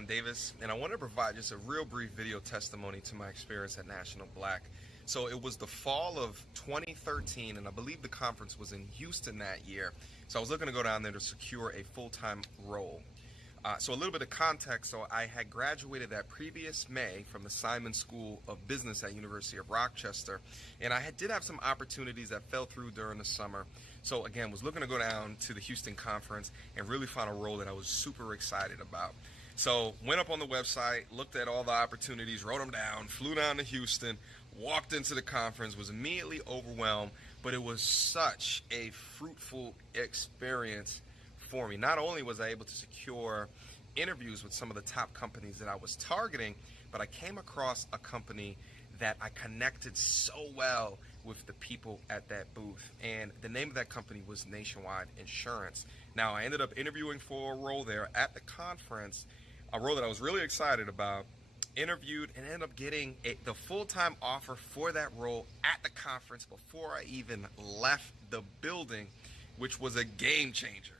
John Davis, and I want to provide just a real brief video testimony to my experience at National Black. So it was the fall of 2013, and I believe the conference was in Houston that year. So I was looking to go down there to secure a full-time role. So a little bit of context. So I had graduated that previous May from the Simon School of Business at University of Rochester, and I did have some opportunities that fell through during the summer. So again, was looking to go down to the Houston conference and really find a role that I was super excited about. So went up on the website, looked at all the opportunities, wrote them down, flew down to Houston, walked into the conference, was immediately overwhelmed, but it was such a fruitful experience for me. Not only was I able to secure interviews with some of the top companies that I was targeting, but I came across a company that I connected so well with the people at that booth. And the name of that company was Nationwide Insurance. Now, I ended up interviewing for a role there at the conference, a role that I was really excited about, interviewed and ended up getting the full-time offer for that role at the conference before I even left the building, which was a game changer.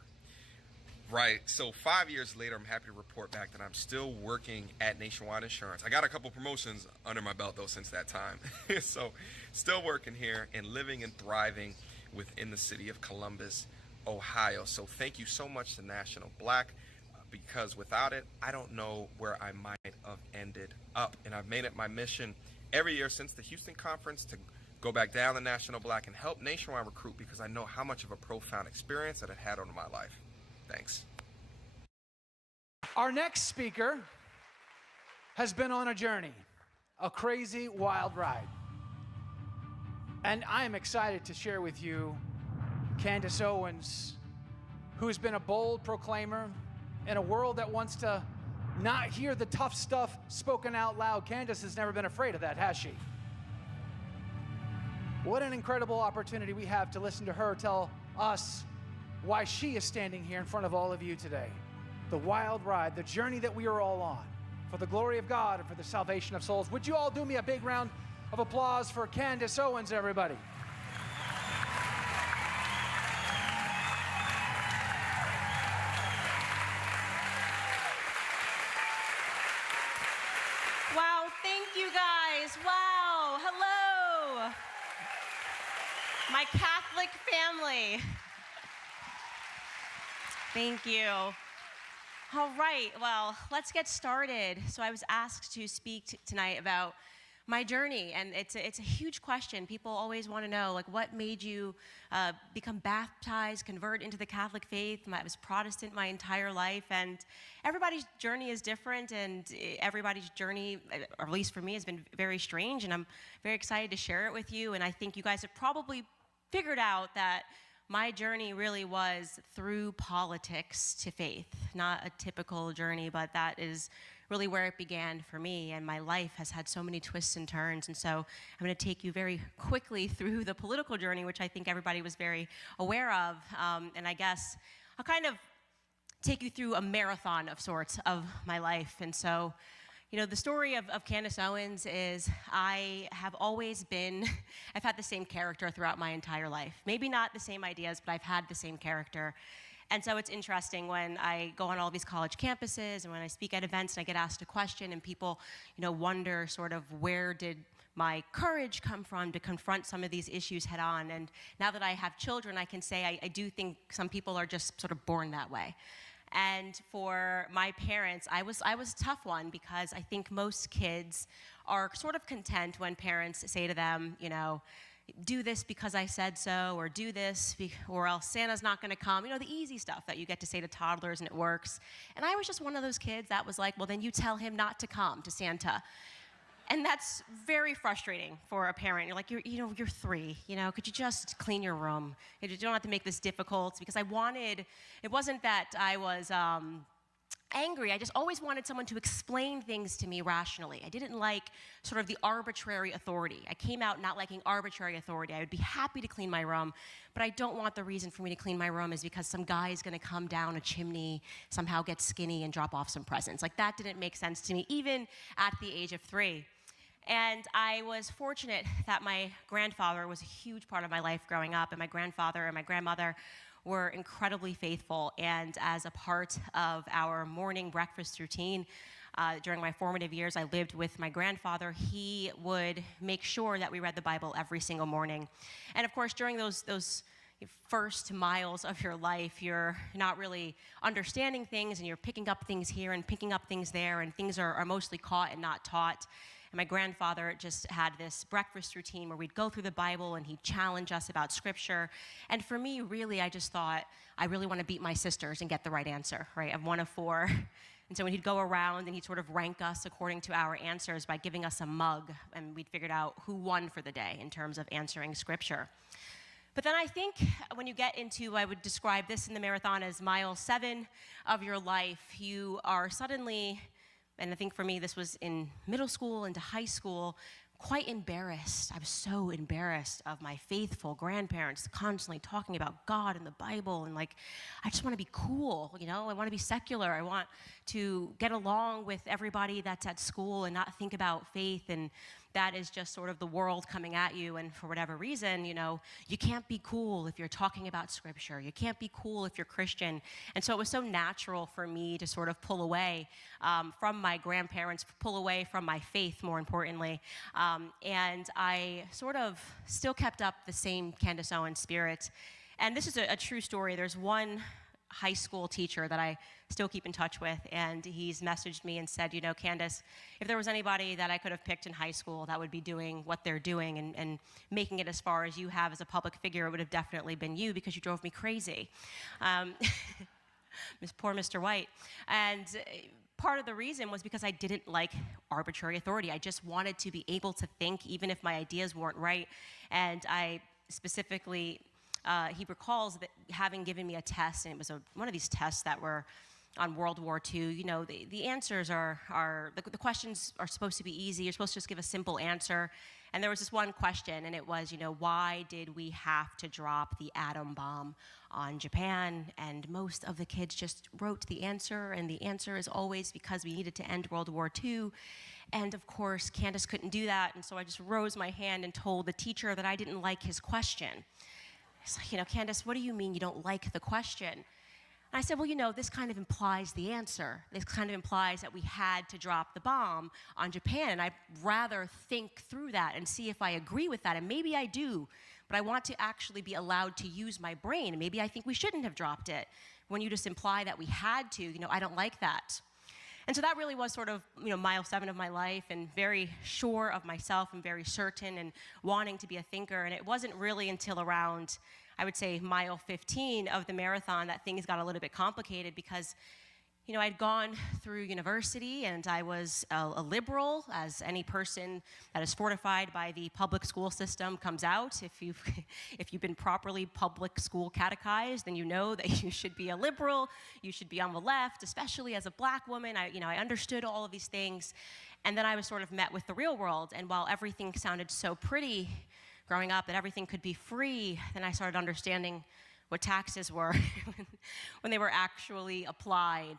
Right, so 5 years later, I'm happy to report back that I'm still working at Nationwide Insurance. I got a couple promotions under my belt though since that time. So still working here and living and thriving within the city of Columbus, Ohio. So thank you so much to National Black, because without it, I don't know where I might have ended up. And I've made it my mission every year since the Houston conference to go back down to National Black and help Nationwide recruit, because I know how much of a profound experience that it had on my life. Thanks. Our next speaker has been on a journey, a crazy, wild ride. And I am excited to share with you Candace Owens, who's been a bold proclaimer in a world that wants to not hear the tough stuff spoken out loud. Candace has never been afraid of that, has she? What an incredible opportunity we have to listen to her tell us why she is standing here in front of all of you today. The wild ride, the journey that we are all on, for the glory of God and for the salvation of souls. Would you all do me a big round of applause for Candace Owens, everybody? Wow, thank you guys. Wow, hello. My Catholic family. Thank you. All right, well, let's get started. So I was asked to speak tonight about my journey, and it's a huge question. People always want to know, like, what made you become baptized, convert into the Catholic faith? I was Protestant my entire life, and everybody's journey is different, and everybody's journey, or at least for me, has been very strange, and I'm very excited to share it with you. And I think you guys have probably figured out that my journey really was through politics to faith. Not a typical journey, but that is really where it began for me. And my life has had so many twists and turns. And so I'm going to take you very quickly through the political journey, which I think everybody was very aware of. And I guess I'll kind of take you through a marathon of sorts of my life. And so, you know, the story of Candace Owens is I've had the same character throughout my entire life. Maybe not the same ideas, but I've had the same character. And so it's interesting when I go on all these college campuses and when I speak at events and I get asked a question and people, you know, wonder sort of where did my courage come from to confront some of these issues head on. And now that I have children, I can say I do think some people are just sort of born that way. And for my parents, I was a tough one, because I think most kids are sort of content when parents say to them, you know, do this because I said so, or do this or else Santa's not going to come. You know, the easy stuff that you get to say to toddlers and it works. And I was just one of those kids that was like, well, then you tell him not to come to Santa. And that's very frustrating for a parent. You're like, you're 3, you know, could you just clean your room? You don't have to make this difficult, because it wasn't that I was angry. I just always wanted someone to explain things to me rationally. I didn't like sort of the arbitrary authority. I came out not liking arbitrary authority. I would be happy to clean my room, but I don't want the reason for me to clean my room is because some guy is going to come down a chimney, somehow get skinny and drop off some presents. Like, that didn't make sense to me, even at the age of 3. And I was fortunate that my grandfather was a huge part of my life growing up, and my grandfather and my grandmother were incredibly faithful. And as a part of our morning breakfast routine, during my formative years, I lived with my grandfather. He would make sure that we read the Bible every single morning. And of course, during those first miles of your life, you're not really understanding things, and you're picking up things here and picking up things there, and things are mostly caught and not taught. And my grandfather just had this breakfast routine where we'd go through the Bible and he'd challenge us about scripture. And for me, really, I just thought, I really want to beat my sisters and get the right answer, right? I'm one of four. And so when he'd go around and he'd sort of rank us according to our answers by giving us a mug, and we'd figured out who won for the day in terms of answering scripture. But then I think when you get into, I would describe this in the marathon as mile 7 of your life, you are suddenly, and I think for me this was in middle school into high school, quite embarrassed. I was so embarrassed of my faithful grandparents constantly talking about God and the Bible, and like, I just want to be cool, you know? I want to be secular. I want to get along with everybody that's at school and not think about faith, and that is just sort of the world coming at you, and for whatever reason, you know, you can't be cool if you're talking about scripture. You can't be cool if you're Christian. And so it was so natural for me to sort of pull away from my grandparents, pull away from my faith, more importantly. And I sort of still kept up the same Candace Owens spirit. And this is a true story. There's one high school teacher that I still keep in touch with, and he's messaged me and said, you know, Candace, if there was anybody that I could have picked in high school that would be doing what they're doing and making it as far as you have as a public figure, it would have definitely been you, because you drove me crazy. Poor Mr. White. And part of the reason was because I didn't like arbitrary authority. I just wanted to be able to think, even if my ideas weren't right. And I specifically, he recalls that having given me a test, and it was one of these tests that were on World War II. You know, the answers the questions are supposed to be easy. You're supposed to just give a simple answer. And there was this one question, and it was, you know, why did we have to drop the atom bomb on Japan? And most of the kids just wrote the answer, and the answer is always because we needed to end World War II. And of course, Candace couldn't do that, and so I just rose my hand and told the teacher that I didn't like his question. It's like, you know, Candace, what do you mean you don't like the question? And I said, well, you know, this kind of implies the answer. This kind of implies that we had to drop the bomb on Japan, and I'd rather think through that and see if I agree with that, and maybe I do, but I want to actually be allowed to use my brain, and maybe I think we shouldn't have dropped it. When you just imply that we had to, you know, I don't like that. And so that really was sort of, you know, mile 7 of my life, and very sure of myself and very certain and wanting to be a thinker. And it wasn't really until around, I would say, mile 15 of the marathon that things got a little bit complicated, because, you know, I'd gone through university, and I was a liberal, as any person that is fortified by the public school system comes out. If you've been properly public school catechized, then you know that you should be a liberal, you should be on the left, especially as a black woman. I understood all of these things, and then I was sort of met with the real world. And while everything sounded so pretty growing up, that everything could be free, then I started understanding what taxes were when they were actually applied.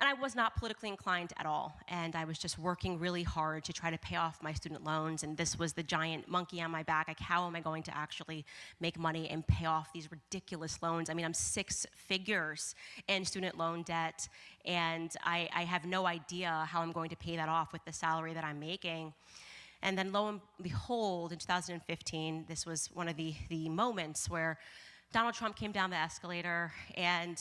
And I was not politically inclined at all, and I was just working really hard to try to pay off my student loans, and this was the giant monkey on my back. Like, how am I going to actually make money and pay off these ridiculous loans? I mean, I'm 6 figures in student loan debt, and I have no idea how I'm going to pay that off with the salary that I'm making. And then lo and behold, in 2015, this was one of the moments where Donald Trump came down the escalator, and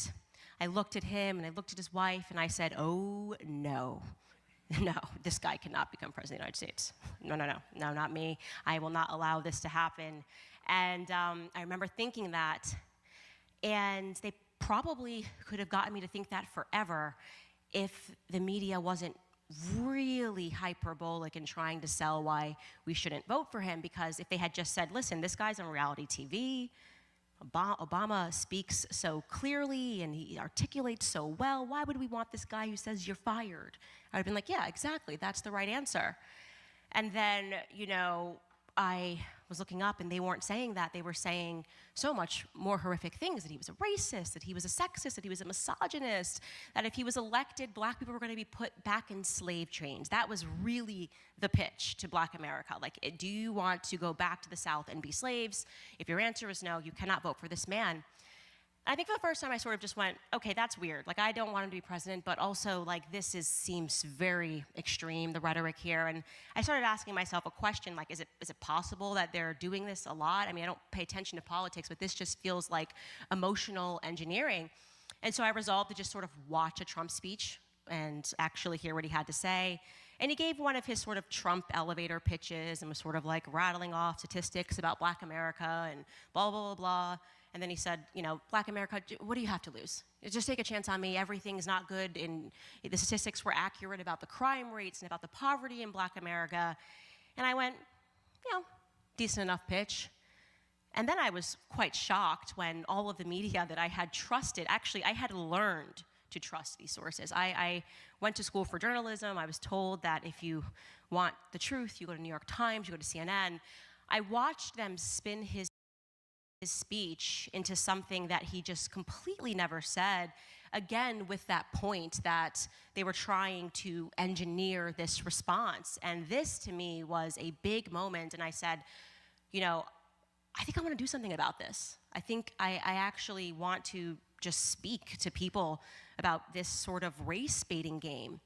I looked at him and I looked at his wife, and I said, oh no, this guy cannot become president of the United States. No, not me. I will not allow this to happen. And I remember thinking that, and they probably could have gotten me to think that forever if the media wasn't really hyperbolic in trying to sell why we shouldn't vote for him. Because if they had just said, listen, this guy's on reality TV, Obama speaks so clearly and he articulates so well, why would we want this guy who says you're fired? I would have been like, yeah, exactly, that's the right answer. And then, you know, I was looking up, and they weren't saying that. They were saying so much more horrific things, that he was a racist, that he was a sexist, that he was a misogynist, that if he was elected, black people were going to be put back in slave trains. That was really the pitch to black America. Like, do you want to go back to the South and be slaves? If your answer is no, you cannot vote for this man. I think for the first time I sort of just went, okay, that's weird. Like, I don't want him to be president, but also, like, seems very extreme, the rhetoric here. And I started asking myself a question, like, is it possible that they're doing this a lot? I mean, I don't pay attention to politics, but this just feels like emotional engineering. And so I resolved to just sort of watch a Trump speech and actually hear what he had to say. And he gave one of his sort of Trump elevator pitches and was sort of like rattling off statistics about Black America and blah, blah, blah, blah. And then he said, you know, Black America, what do you have to lose? Just take a chance on me. Everything's not good. And the statistics were accurate about the crime rates and about the poverty in Black America. And I went, you know, decent enough pitch. And then I was quite shocked when all of the media that I had trusted, actually, I had learned to trust these sources. I went to school for journalism. I was told that if you want the truth, you go to New York Times, you go to CNN. I watched them spin his speech into something that he just completely never said, again with that point that they were trying to engineer this response. And this to me was a big moment, and I said, you know, I think I want to do something about this. I think I actually want to just speak to people about this sort of race baiting game.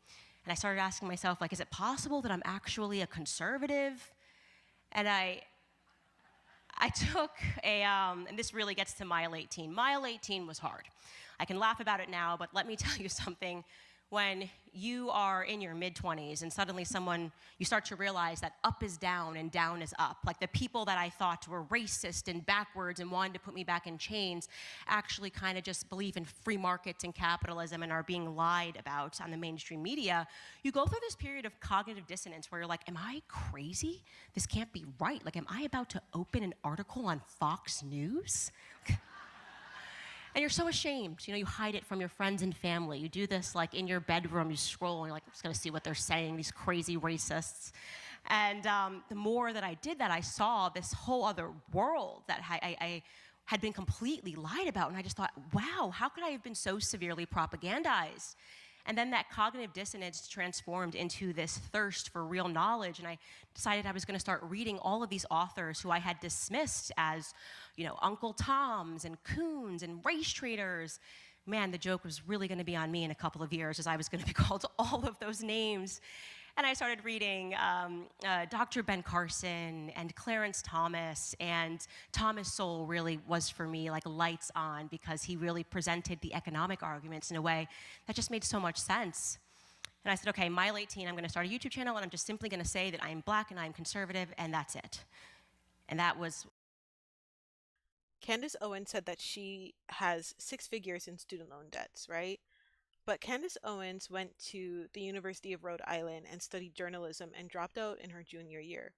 And I started asking myself, like, is it possible that I'm actually a conservative? And I took and this really gets to mile 18. Mile 18 was hard. I can laugh about it now, but let me tell you something. When you are in your mid-20s and suddenly you start to realize that up is down and down is up. Like, the people that I thought were racist and backwards and wanted to put me back in chains actually kind of just believe in free markets and capitalism and are being lied about on the mainstream media. You go through this period of cognitive dissonance where you're like, am I crazy? This can't be right. Like, am I about to open an article on Fox News? And you're so ashamed, you know, you hide it from your friends and family. You do this like in your bedroom, you scroll and you're like, I'm just gonna see what they're saying, these crazy racists. And the more that I did that, I saw this whole other world that I had been completely lied about. And I just thought, wow, how could I have been so severely propagandized? And then that cognitive dissonance transformed into this thirst for real knowledge. And I decided I was going to start reading all of these authors who I had dismissed as, you know, Uncle Toms and coons and race traders. Man, the joke was really going to be on me in a couple of years, as I was going to be called all of those names. And I started reading Dr. Ben Carson and Clarence Thomas, and Thomas Sowell really was for me like lights on, because he really presented the economic arguments in a way that just made so much sense. And I said, okay, mile 18, I'm going to start a YouTube channel, and I'm just simply going to say that I'm Black and I'm conservative, and that's it. And that was... Candace Owens said that she has 6 figures in student loan debts, right? But Candace Owens went to the University of Rhode Island and studied journalism and dropped out in her junior year.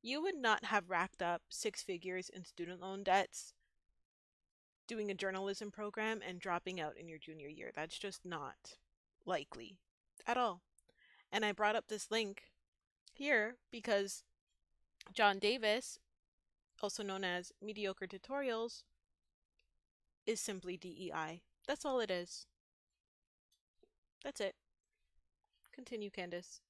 You would not have racked up 6 figures in student loan debts doing a journalism program and dropping out in your junior year. That's just not likely at all. And I brought up this link here because John Davis, also known as Mediocre Tutorials, is simply DEI. That's all it is. That's it. Continue, Candace.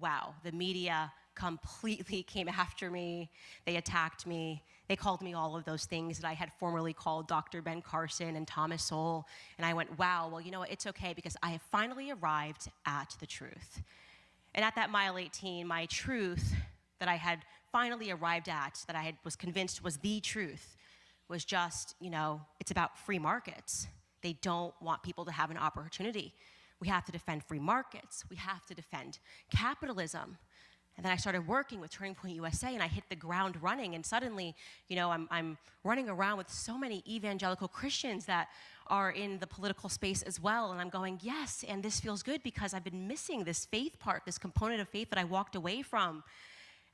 Wow, the media completely came after me. They attacked me. They called me all of those things that I had formerly called Dr. Ben Carson and Thomas Sowell. And I went, wow, well, you know what? It's okay, because I have finally arrived at the truth. And at that mile 18, my truth that I had finally arrived at, that I was convinced was the truth, was just, you know, it's about free markets. They don't want people to have an opportunity. We have to defend free markets. We have to defend capitalism. And then I started working with Turning Point USA, and I hit the ground running. And suddenly, you know, I'm running around with so many evangelical Christians that are in the political space as well. And I'm going, yes, and this feels good, because I've been missing this faith part, this component of faith that I walked away from.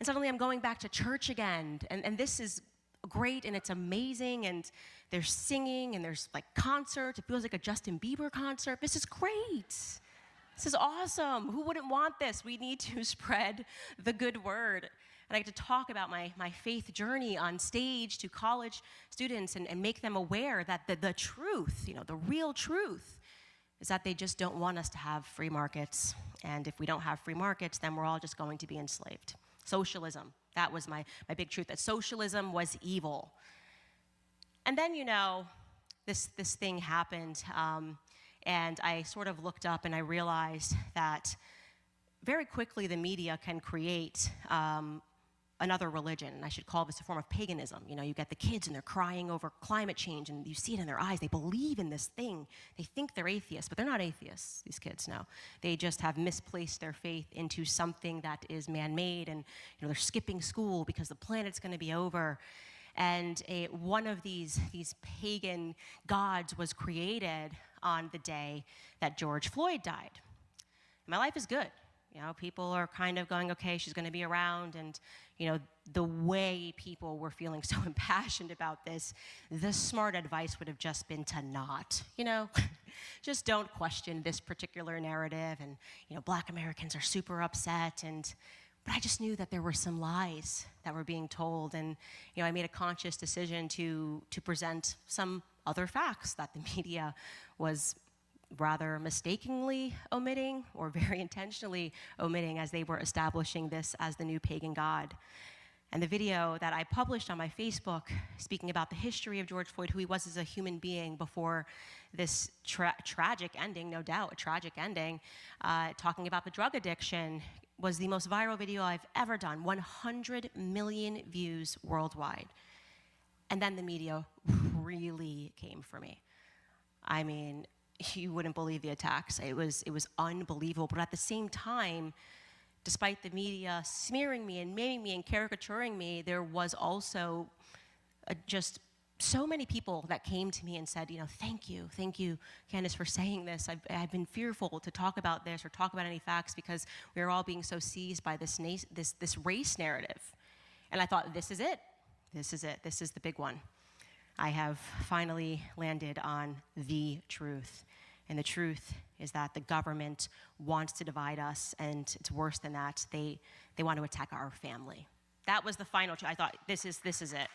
And suddenly I'm going back to church again. And this is great, and it's amazing, and there's singing, and there's like concerts. It feels like a Justin Bieber concert. This is great. This is awesome. Who wouldn't want this? We need to spread the good word. And I get to talk about my faith journey on stage to college students and make them aware that the truth, you know, the real truth, is that they just don't want us to have free markets. And if we don't have free markets, then we're all just going to be enslaved. Socialism. That was my big truth, that socialism was evil. And then, you know, this thing happened, and I sort of looked up and I realized that very quickly the media can create another religion, and I should call this a form of paganism. You know, you get the kids and they're crying over climate change, and you see it in their eyes. They believe in this thing. They think they're atheists, but they're not atheists, these kids now. They just have misplaced their faith into something that is man-made, and they're skipping school because the planet's going to be over. And one of these pagan gods was created on the day that George Floyd died. My life is good. People are kind of going, okay, she's going to be around, and the way people were feeling so impassioned about this, the smart advice would have just been to not, just don't question this particular narrative, and Black Americans are super upset, but I just knew that there were some lies that were being told, and I made a conscious decision to present some other facts that the media was rather mistakenly omitting or very intentionally omitting as they were establishing this as the new pagan god. And the video that I published on my Facebook, speaking about the history of George Floyd, who he was as a human being before this tragic ending, no doubt, a tragic ending, talking about the drug addiction, was the most viral video I've ever done, 100 million views worldwide. And then the media really came for me. I mean, you wouldn't believe the attacks. It was unbelievable. But at the same time, despite the media smearing me and maiming me and caricaturing me, there was also just so many people that came to me and said, thank you, Candace, for saying this. I've been fearful to talk about this or talk about any facts because we are all being so seized by this race narrative. And I thought, this is it. This is the big one. I have finally landed on the truth. And the truth is that the government wants to divide us, and it's worse than that. They want to attack our family. That was the final truth. I thought, this is it.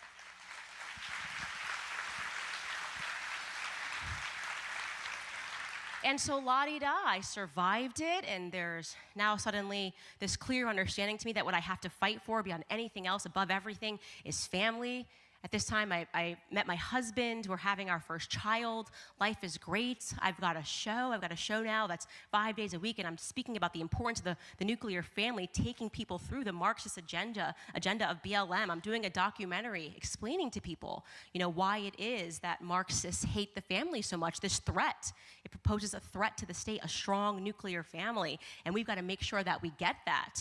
And so la-di-da, I survived it, and there's now suddenly this clear understanding to me that what I have to fight for beyond anything else, above everything, is family. At this time, I met my husband. We're having our first child. Life is great. I've got a show now that's 5 days a week, and I'm speaking about the importance of the nuclear family, taking people through the Marxist agenda of BLM. I'm doing a documentary explaining to people, why it is that Marxists hate the family so much, this threat. It proposes a threat to the state, a strong nuclear family, and we've got to make sure that we get that.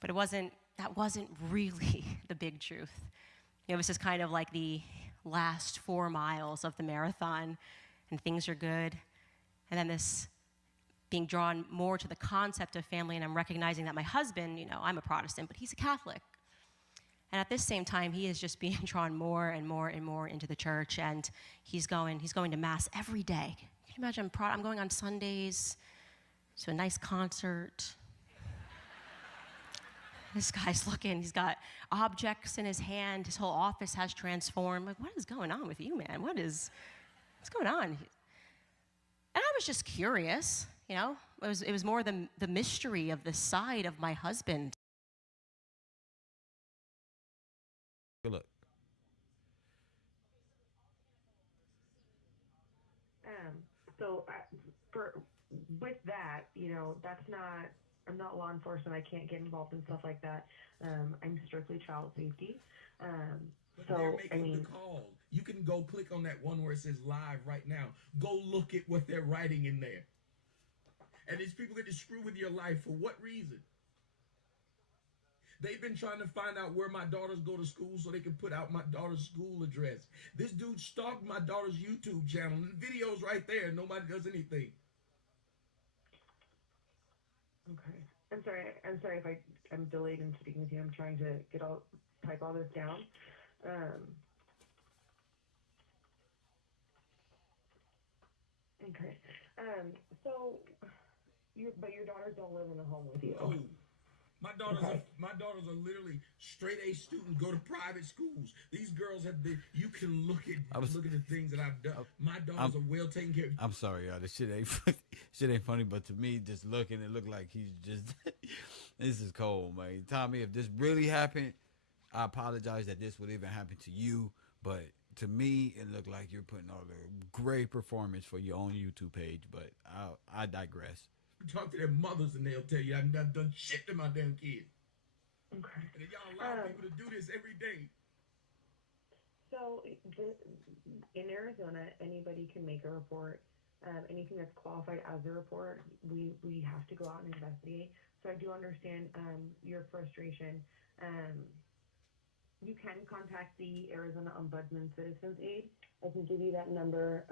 But that wasn't really the big truth. This is kind of like the last 4 miles of the marathon, and things are good. And then this being drawn more to the concept of family, and I'm recognizing that my husband, I'm a Protestant, but he's a Catholic. And at this same time, he is just being drawn more and more and more into the church, and he's going to Mass every day. Can you imagine? I'm going on Sundays to a nice concert. This guy's looking, he's got objects in his hand, his whole office has transformed. Like, what is going on with you, man? What's going on? And I was just curious, It was more the mystery of the side of my husband. Good luck. With that, that's not. I'm not law enforcement. I can't get involved in stuff like that. I'm strictly child safety. But they're making the call. You can go click on that one where it says live right now. Go look at what they're writing in there. And these people get to screw with your life for what reason? They've been trying to find out where my daughters go to school so they can put out my daughter's school address. This dude stalked my daughter's YouTube channel. The video's right there. Nobody does anything. Okay. I'm sorry if I'm delayed in speaking with you. I'm trying to type all this down. Okay. But your daughters don't live in a home with you. Oh, my daughters Okay. my daughters are literally straight A students, go to private schools. These girls have been. You can look at the things that I've done. My daughters are well taken care of. I'm sorry, y'all. This shit ain't funny. Shit ain't funny, but to me, just looking, it looked like he's just. This is cold, man. Tommy, if this really happened, I apologize that this would even happen to you. But to me, it looked like you're putting on a great performance for your own YouTube page, but I digress. Talk to their mothers and they'll tell you I've done shit to my damn kids. Okay. And if y'all allow people to do this every day. So in Arizona, anybody can make a report. Anything that's qualified as a report, we have to go out and investigate. So I do understand your frustration. You can contact the Arizona Ombudsman Citizens Aid. I can give you that number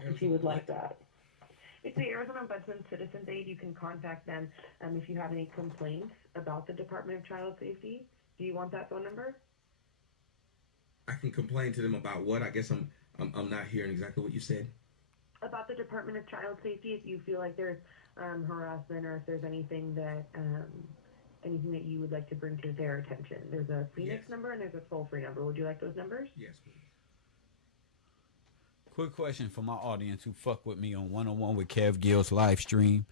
if you would like that. It's the Arizona Ombudsman Citizens Aid. You can contact them if you have any complaints about the Department of Child Safety. Do you want that phone number? I can complain to them about what? I guess I'm not hearing exactly what you said. About the Department of Child Safety, if you feel like there's harassment or if there's anything that you would like to bring to their attention. There's a Phoenix number and there's a toll-free number. Would you like those numbers? Yes, please. Quick question for my audience who fuck with me on 101 with Kev Gill's live stream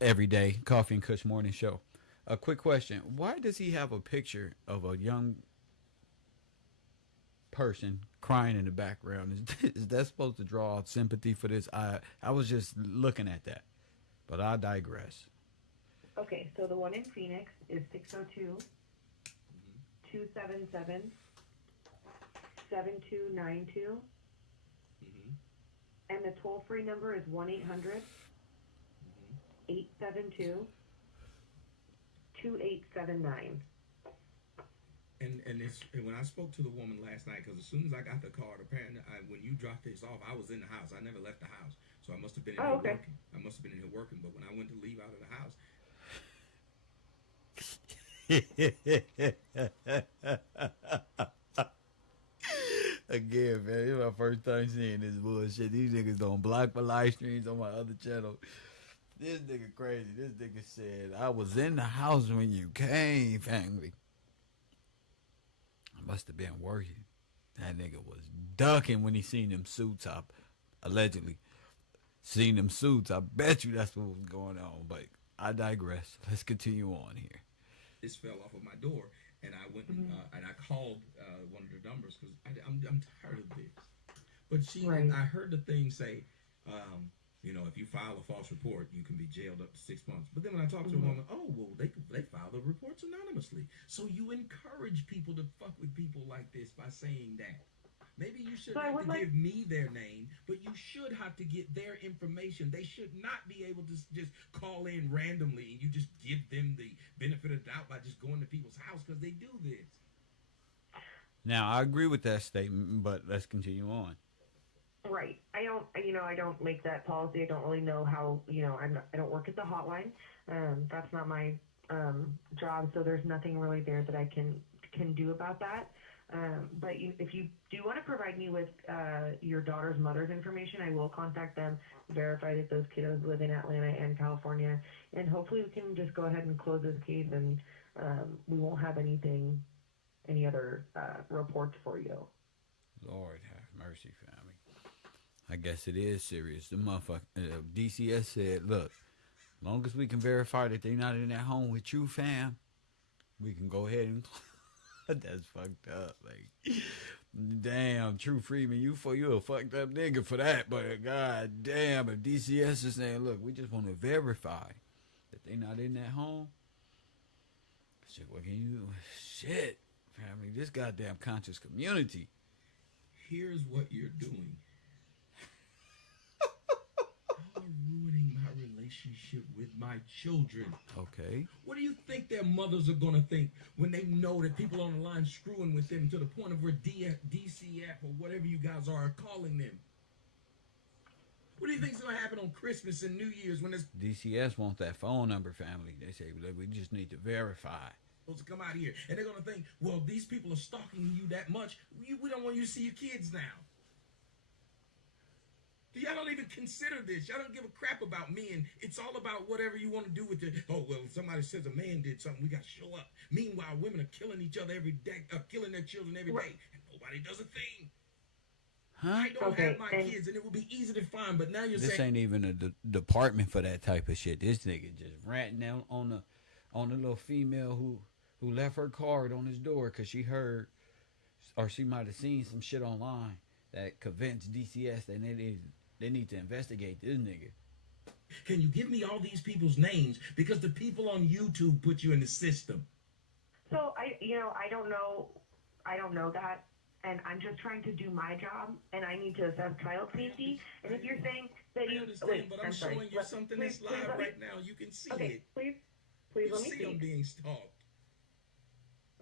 every day, Coffee and Kush Morning Show. A quick question. Why does he have a picture of a young person crying in the background? Is that supposed to draw off sympathy for this? I was just looking at that, but I digress. Okay, so the one in Phoenix is 602-277-7292. And the toll-free number is 1-800-872-2879. And when I spoke to the woman last night, because as soon as I got the card, apparently when you dropped this off, I was in the house. I never left the house, so I must have been in here working. I must have been in here working. But when I went to leave out of the house. Again, man, it's my first time seeing this bullshit. These niggas don't block my live streams on my other channel. This nigga crazy. This nigga said, I was in the house when you came, family. I must have been working. That nigga was ducking when he seen them suits up. Allegedly. Seen them suits. I bet you that's what was going on. But I digress. Let's continue on here. This fell off of my door. And I went and I called one of the numbers because I'm tired of this. But I heard the thing say, if you file a false report, you can be jailed up to 6 months. But then when I talked to a woman, they file the reports anonymously. So you encourage people to fuck with people like this by saying that. Maybe you shouldn't have to give me their name, but you should have to get their information. They should not be able to just call in randomly and you just give them the benefit of the doubt by just going to people's house because they do this. Now, I agree with that statement, but let's continue on. Right. I don't make that policy. I don't really know how, I don't work at the hotline. That's not my job, so there's nothing really there that I can do about that. But if you do want to provide me with your daughter's mother's information, I will contact them, verify that those kiddos live in Atlanta and California, and hopefully we can just go ahead and close this case and we won't have any other reports for you. Lord have mercy, family. I guess it is serious. The motherfucker, DCS said, look, as long as we can verify that they're not in that home with you, fam, we can go ahead and... That's fucked up. Like, damn, True Freeman, you a fucked up nigga for that. But god damn, if DCS is saying, look, we just want to verify that they not in that home. Shit, what can you do? Shit, family, this goddamn conscious community. Here's what you're doing. You're ruining my relationship with my children. Okay. What do you think their mothers are going to think when they know that people on the line screwing with them to the point of where DCF or whatever you guys are calling them? What do you think is going to happen on Christmas and New Year's when this DCS wants that phone number, family? They say, look, we just need to verify. Supposed to come out here, and they're going to think, well, these people are stalking you that much. We don't want you to see your kids now. Y'all don't even consider this. Y'all don't give a crap about men. It's all about whatever you want to do with it. Oh, well, if somebody says a man did something, we got to show up. Meanwhile, women are killing each other every day, killing their children every day, and nobody does a thing. Huh? I don't have my kids, and it would be easy to find, but now you're saying... This ain't even a department for that type of shit. This nigga just ranting down on the little female who left her card on his door because she heard or she might have seen some shit online that convinced DCS that they need to investigate this nigga. Can you give me all these people's names? Because the people on YouTube put you in the system. So I don't know that, and I'm just trying to do my job, and I need to assess child safety. And if you're saying that I you understand, wait, but I'm sorry. showing you something Please that's live let me- right now. You can see Okay, it. please You let me see I'm speak. being stalked.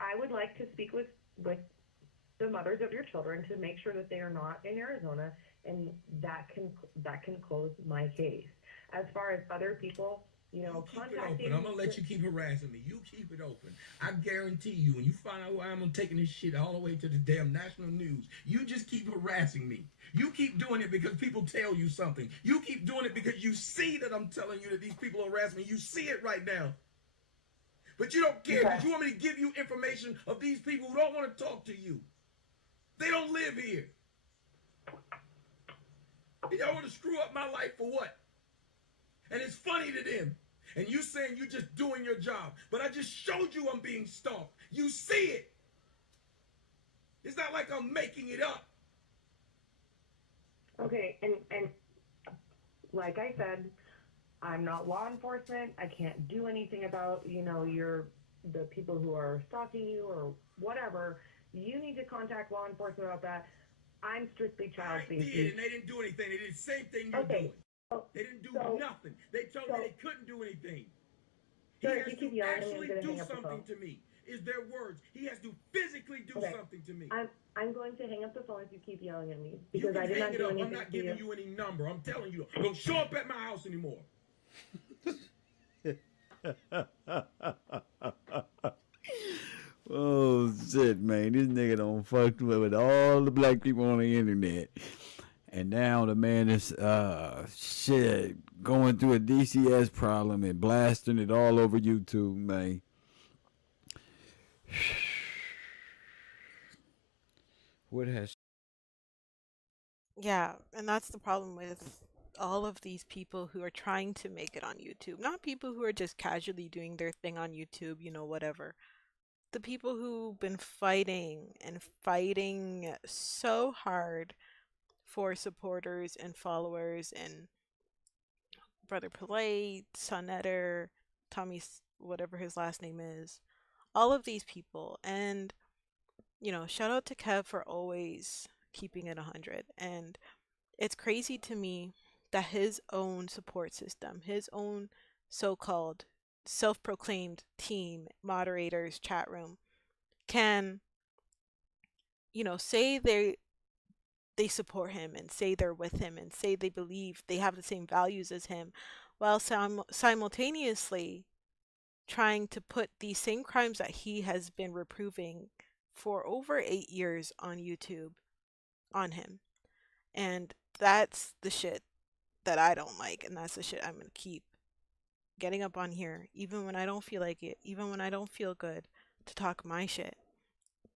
I would like to speak with the mothers of your children to make sure that they are not in Arizona, and that can close my case. As far as other people, You keep it contacting. open. I'm gonna let you keep harassing me. You keep it open. I guarantee you, when you find out who I am, I'm taking this shit all the way to the damn national news. You just keep harassing me. You keep doing it because people tell you something. You keep doing it because you see that I'm telling you that these people harass me. You see it right now. But you don't care because you want me to give you information of these people who don't want to talk to you. They don't live here. And y'all want to screw up my life for what? And it's funny to them. And you saying you're just doing your job. But I just showed you I'm being stalked. You see it. It's not like I'm making it up. Okay, and like I said, I'm not law enforcement. I can't do anything about, the people who are stalking you or whatever. You need to contact law enforcement about that. I'm strictly child I did, safety. and they didn't do anything. They did the same thing you're Okay. doing. They didn't do So- nothing. They told me they couldn't do anything. Sir, He if has you keep to yelling at me, I'm actually gonna do hang up the something phone. to me. Is their words. He has to physically do Okay. something to me. I'm going to hang up the phone if you keep yelling at me You because can I did hang not it do up. anything I'm not to you. giving you any number. I'm telling you. Don't show up at my house anymore. Oh shit, man! This nigga don't fuck with all the black people on the internet, and now the man is shit going through a DCS problem and blasting it all over YouTube, man. What has Yeah, and that's the problem with all of these people who are trying to make it on YouTube. Not people who are just casually doing their thing on YouTube, whatever. The people who've been fighting and fighting so hard for supporters and followers and Brother Polite, Sonetter, whatever his last name is, all of these people. And, shout out to Kev for always keeping it 100. And it's crazy to me that his own support system, his own so-called self-proclaimed team, moderators, chat room, can, say they support him and say they're with him and say they believe they have the same values as him, while simultaneously trying to put these same crimes that he has been reproving for over 8 years on YouTube on him. And that's the shit that I don't like, and that's the shit I'm gonna keep getting up on here, even when I don't feel like it, even when I don't feel good, to talk my shit.